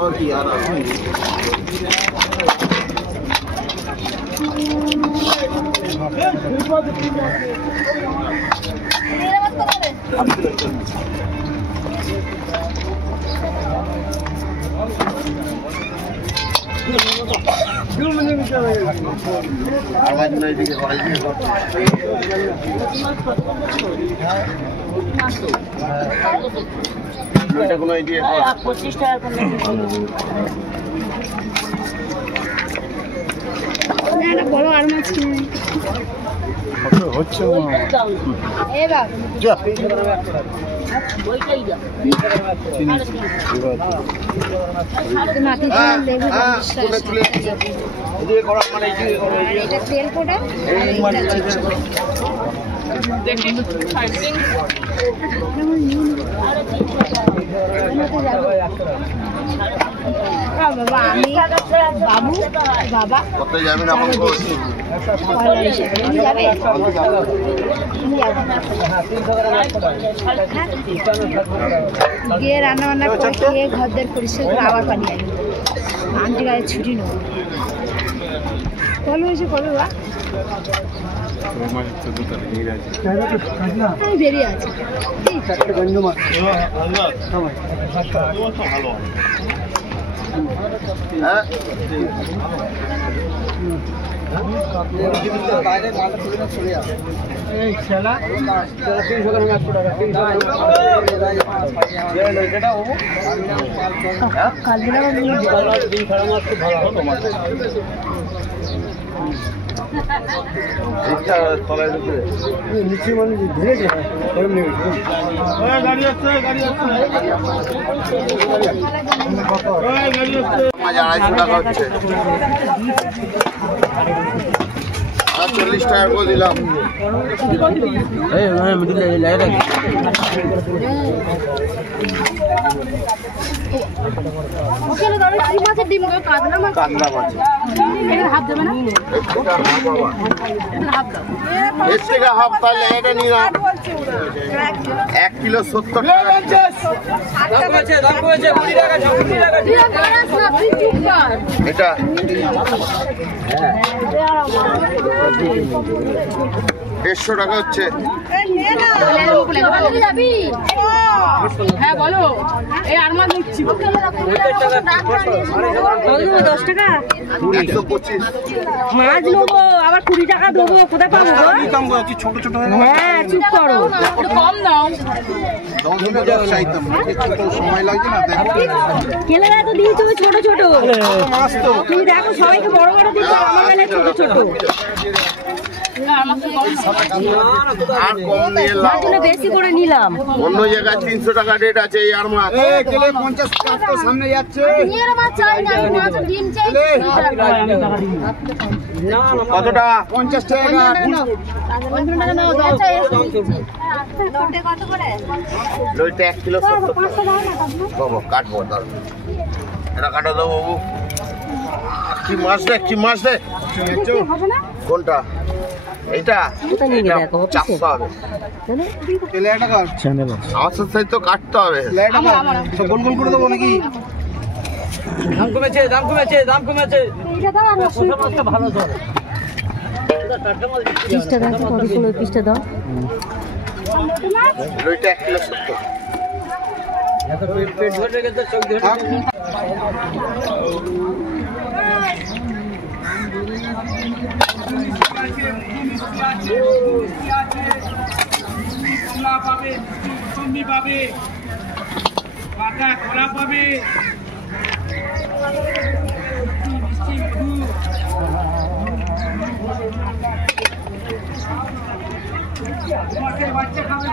और की यार आवाज नहीं दिखे এটা কোনো আইডিয়া 25 টাকা করে না এটা বড় আর মাছ কিনে কত হচ্ছে এ বাবা যা বইটাই যা নাতি লেবু এদিকে করা মানে এটা তেল কোটা দেখি সাইডিং বাবা আমি বাবু বাবা কত যাবেন আপনি যাবে গিয়ে রান্না বান্না করে খেয়ে ঘরদের পরিষ্কার করে আবার পানি আনি আন্টি গায়ে ছুটি নেব কল হয়েছে কবে বা বেরিয়ে আছে নিচে মানে ধীরে গাড়ি আসছে গাড়ি আসছে 250 টাকা হচ্ছে 40 টাকা করে দিলাম এক কিলো 70 এটা 150 টাকা হচ্ছে হ্যাঁ বলো এই আর মাছ নিচ্ছি 10 টাকা 125 মাছ নেবো আবার 20 টাকা দেবো কোথায় পাবো ছোট ছোট হ্যাঁ চুপ করো কম দাও সময় লাগছে না কেলেরা তো দিয়েছো ছোট ছোট তুমি দেখো সবাইকে বড় বড় দিচ্ছ আমার বেলায় ছোট ছোট বেশি করে নিলাম অন্য জায়গায় 300 টাকা রেট আছে আর মাছ 50 টাকা সামনে যাচ্ছে কতটা 50 টাকা লইটা 1 কিলো 70 বাবু কাটবো দাও এটা কাটা দাও বাবু কি মাছ দে কোনটা এইটা চাপতে হবে আমার সাথে তো কাটতে হবে গোল গোল করে দেবো নাকি দাম কমেছে ভালো চলে পিসটা দাও কত কিলো পিসটা দাও লইটা 1 কিলো 70 পেট ভরে গেছে চোখ ধরে পাবে চন্ডি পাবে পাতা খোলা পাবে বাচ্চা খাবে